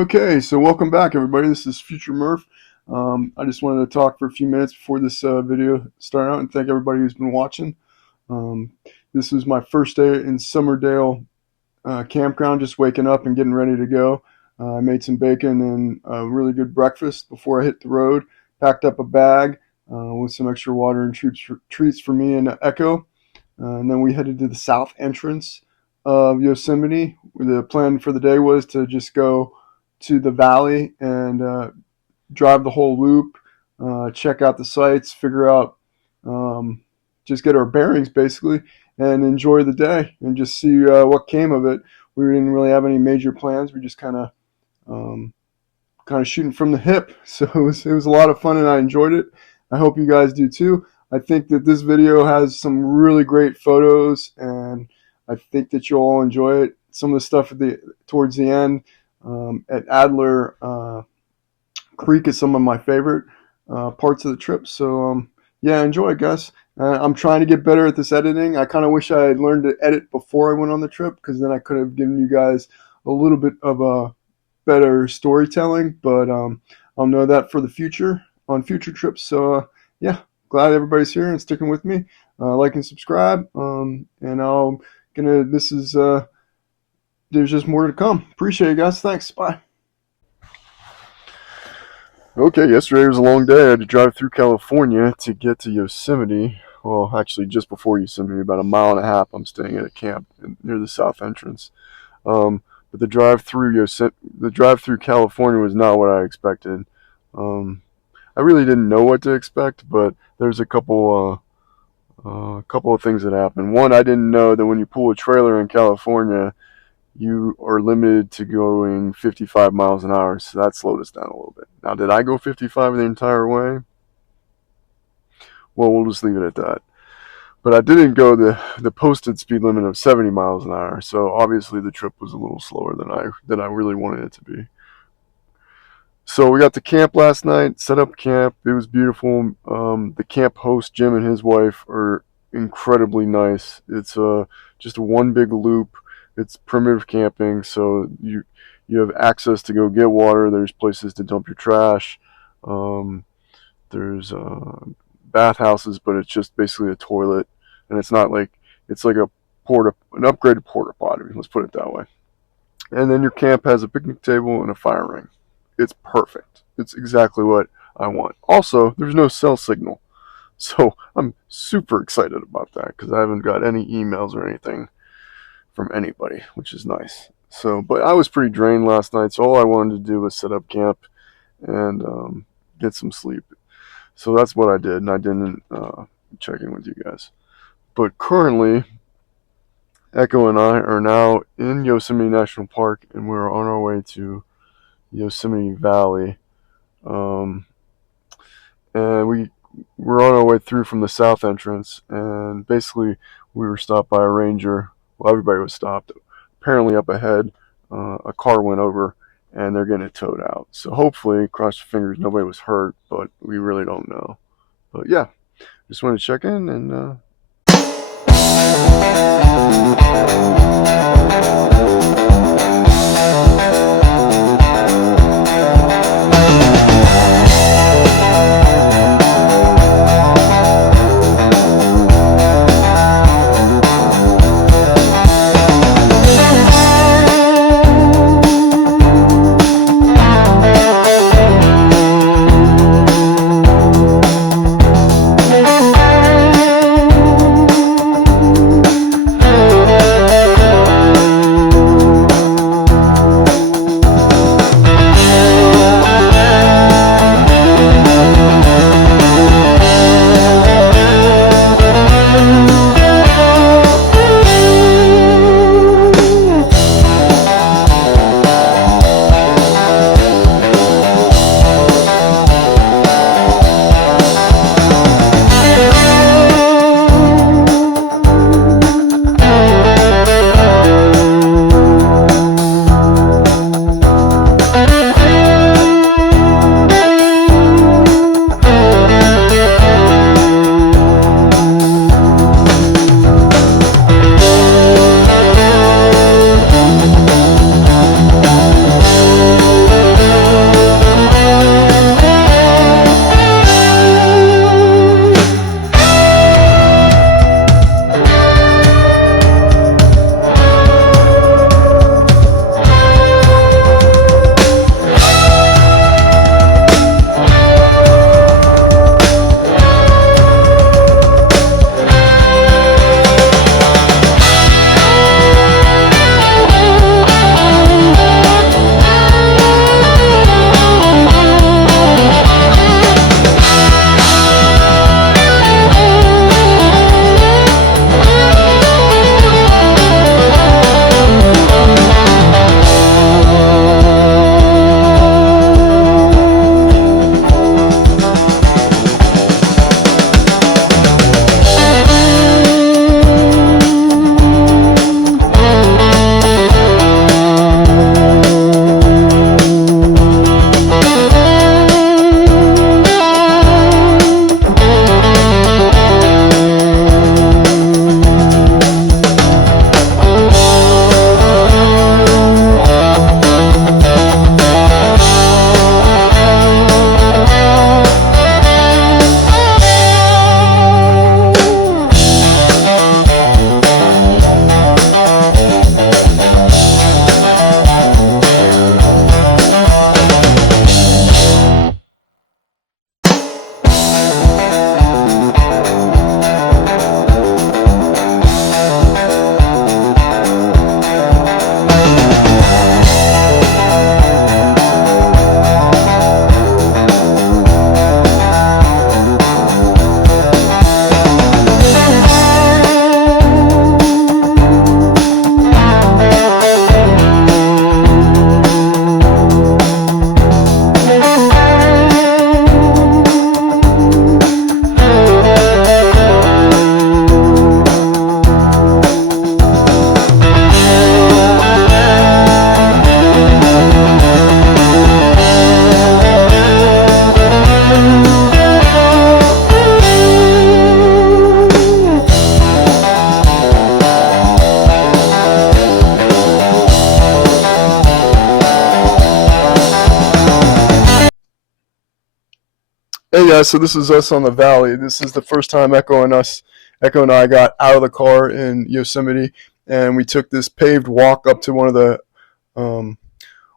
Okay, so welcome back, everybody. This is Future Murph. I just wanted to talk for a few minutes before this video started out and thank everybody who's been watching. Um, this was my first day in Summerdale campground, just waking up and getting ready to go. I made some bacon and a really good breakfast before I hit the road, packed up a bag with some extra water and treats for me and Echo. And then we headed to the south entrance of Yosemite. The plan for the day was to just go to the valley and drive the whole loop, check out the sights, figure out, just get our bearings basically, and enjoy the day and just see what came of it. We didn't really have any major plans. We just um, kind of shooting from the hip. So it was a lot of fun and I enjoyed it. I hope you guys do too. I think that this video has some really great photos and I think that you'll all enjoy it. Some of the stuff towards the end at Adler Creek is some of my favorite parts of the trip. So yeah, enjoy, guys. I'm trying to get better at this editing. I kind of wish I had learned to edit before I went on the trip because then I could have given you guys a little bit of a better storytelling. But I'll know that for the future on future trips. So yeah, glad everybody's here and sticking with me. Like and subscribe. And there's just more to come. Appreciate it, guys. Thanks. Bye. Okay, yesterday was a long day. I had to drive through California to get to Yosemite. Well, actually, just before Yosemite, about a mile and a half. I'm staying at a camp near the south entrance. But the drive through California was not what I expected. I really didn't know what to expect, but there's a couple of things that happened. One, I didn't know that when you pull a trailer in California, you are limited to going 55 miles an hour, so that slowed us down a little bit. Now, did I go 55 the entire way? Well, we'll just leave it at that. But I didn't go the posted speed limit of 70 miles an hour, so obviously the trip was a little slower than I really wanted it to be. So we got to camp last night, set up camp. It was beautiful. The camp host, Jim, and his wife are incredibly nice. It's just a one big loop. It's primitive camping, so you have access to go get water. There's places to dump your trash. There's bathhouses, but it's just basically a toilet, and it's like an upgraded porta potty. Let's put it that way. And then your camp has a picnic table and a fire ring. It's perfect. It's exactly what I want. Also, there's no cell signal, so I'm super excited about that because I haven't got any emails or anything from anybody, which is nice. So, but I was pretty drained last night, so all I wanted to do was set up camp and get some sleep. So that's what I did, and I didn't check in with you guys. But currently, Echo and I are now in Yosemite National Park, and we're on our way to Yosemite Valley. And we're on our way through from the south entrance, and basically we were stopped by a ranger. Well, everybody was stopped. Apparently up ahead, a car went over and they're getting it towed out. So hopefully, cross your fingers, nobody was hurt, but we really don't know. But yeah, just wanted to check in and yeah, so this is us on the valley. This is the first time Echo and I got out of the car in Yosemite, and we took this paved walk up to um,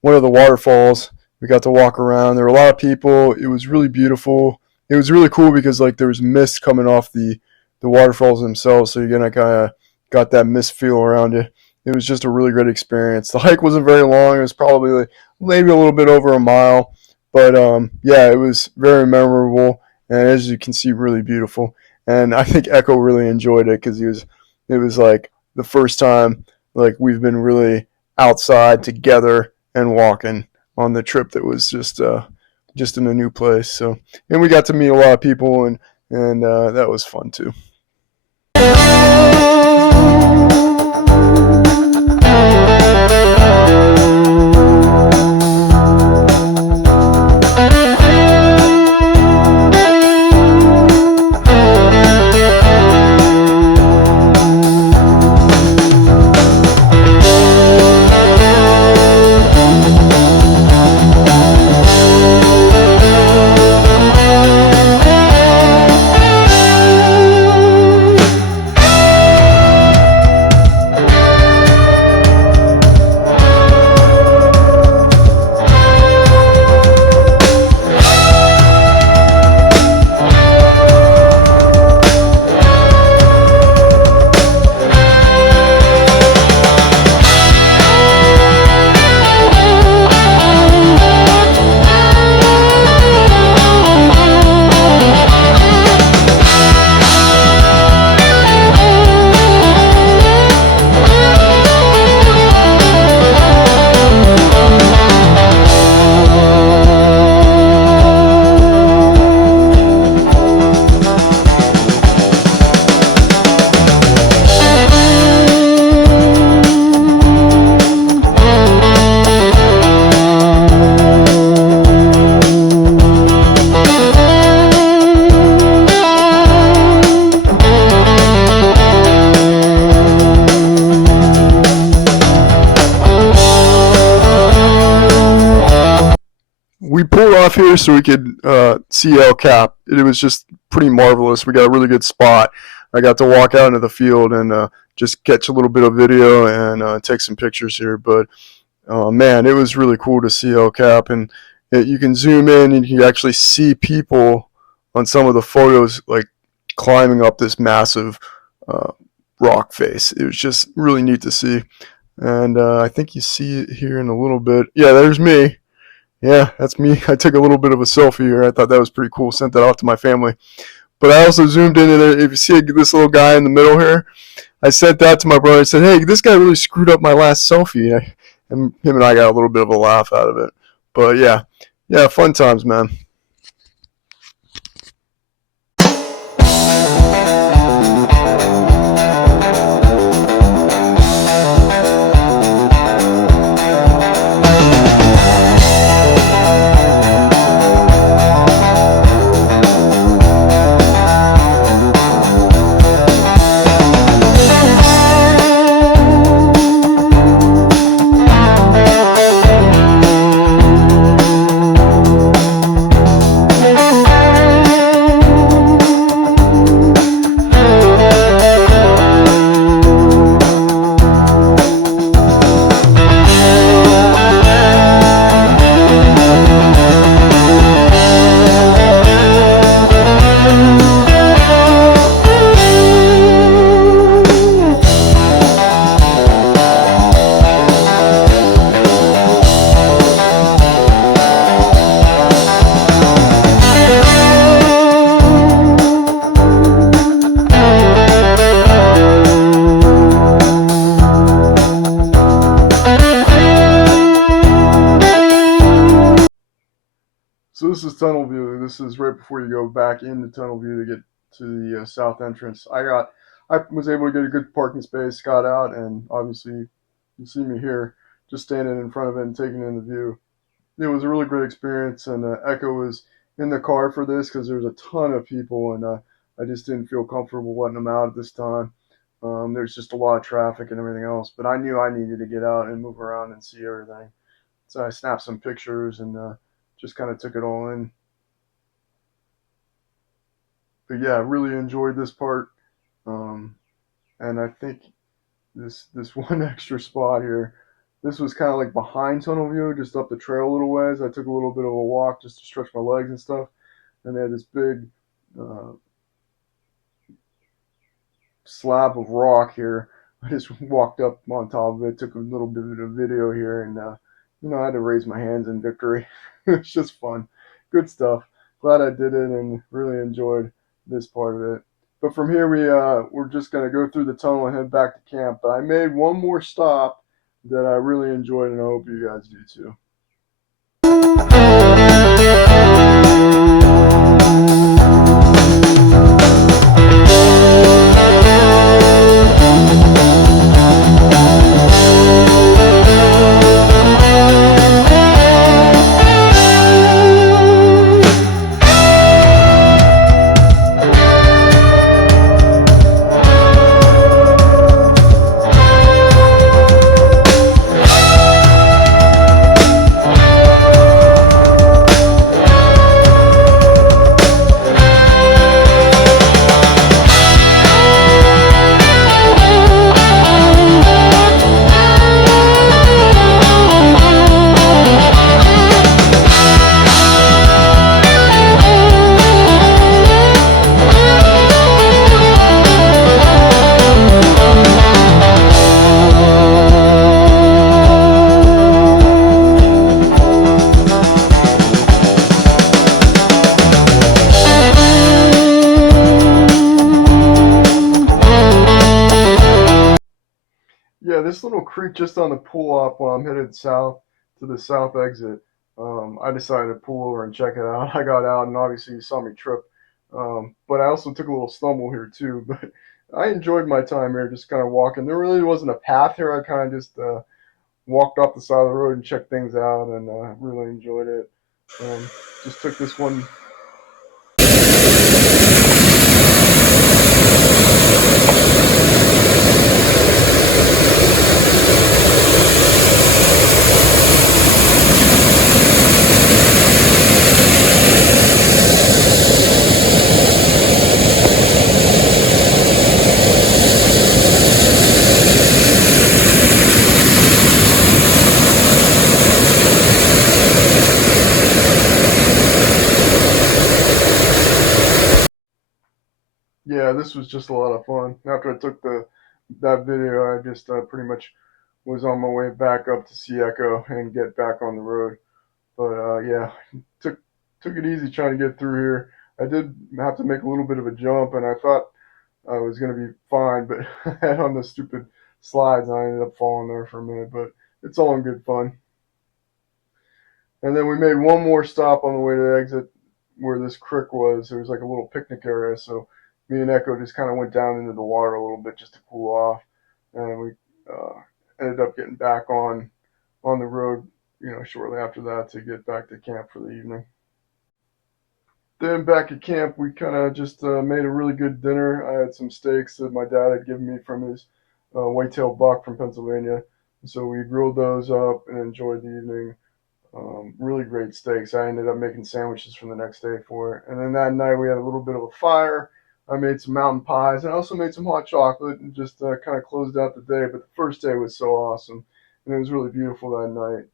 one of the waterfalls. We got to walk around. There were a lot of people. It was really beautiful. It was really cool because like there was mist coming off the waterfalls themselves, so you're gonna kind of got that mist feel around you. It was just a really great experience. The hike wasn't very long. It was probably like maybe a little bit over a mile, but yeah, it was very memorable, and as you can see, really beautiful. And I think Echo really enjoyed it because it was like the first time like we've been really outside together and walking on the trip that was just in a new place. So, and we got to meet a lot of people, and that was fun too. We pulled off here so we could see El Cap. It was just pretty marvelous. We got a really good spot. I got to walk out into the field and just catch a little bit of video and take some pictures here. But man, it was really cool to see El Cap, and you can zoom in and you can actually see people on some of the photos like climbing up this massive uh, rock face. It was just really neat to see, and I think you see it here in a little bit. Yeah, there's me. Yeah, that's me. I took a little bit of a selfie here. I thought that was pretty cool. Sent that off to my family. But I also zoomed in, and if you see this little guy in the middle here, I sent that to my brother. I said, "Hey, this guy really screwed up my last selfie," and him and I got a little bit of a laugh out of it. But yeah, yeah, fun times, man. So this is tunnel view. This is right before you go back into tunnel view to get to the south entrance. I was able to get a good parking space, got out, and obviously you see me here, just standing in front of it and taking in the view. It was a really great experience, and Echo was in the car for this because there's a ton of people, and I just didn't feel comfortable letting them out at this time. There's just a lot of traffic and everything else, but I knew I needed to get out and move around and see everything. So I snapped some pictures and just kind of took it all in. But yeah, I really enjoyed this part. Um, and I think this one extra spot here, this was kind of like behind Tunnel View, just up the trail a little ways. I took a little bit of a walk just to stretch my legs and stuff. And they had this big uh, slab of rock here. I just walked up on top of it, took a little bit of video here, and I had to raise my hands in victory. It's just fun, good stuff. Glad I did it and really enjoyed this part of it. But from here, we're just gonna go through the tunnel and head back to camp. But I made one more stop that I really enjoyed, and I hope you guys do too. Yeah, this little creek just on the pull off while I'm headed south to the south exit. I decided to pull over and check it out. I got out, and obviously you saw me trip. But I also took a little stumble here too. But I enjoyed my time here, just kind of walking. There really wasn't a path here. I kind of just walked off the side of the road and checked things out, and really enjoyed it. Just took this one. Yeah, this was just a lot of fun. After I took that video, I just pretty much was on my way back up to see Echo and get back on the road. But yeah, took took it easy trying to get through here. I did have to make a little bit of a jump, and I thought I was gonna be fine, but I had on the stupid slides, and I ended up falling there for a minute. But it's all in good fun. And then we made one more stop on the way to the exit where this creek was. There was like a little picnic area, so me and Echo just kind of went down into the water a little bit just to cool off, and we uh, ended up getting back on the road, shortly after that to get back to camp for the evening. Then back at camp, we kind of just made a really good dinner. I had some steaks that my dad had given me from his whitetail buck from Pennsylvania, so we grilled those up and enjoyed the evening. Really great steaks. I ended up making sandwiches for the next day for it. And then that night we had a little bit of a fire. I made some mountain pies and I also made some hot chocolate and just kind of closed out the day. But the first day was so awesome and it was really beautiful that night.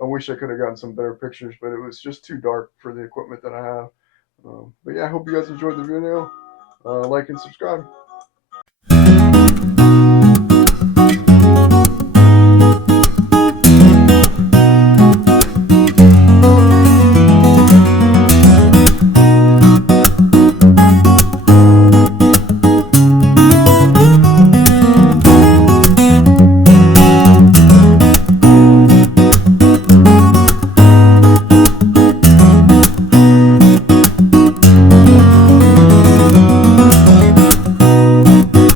I wish I could have gotten some better pictures, but it was just too dark for the equipment that I have. But yeah, I hope you guys enjoyed the video. Like and subscribe.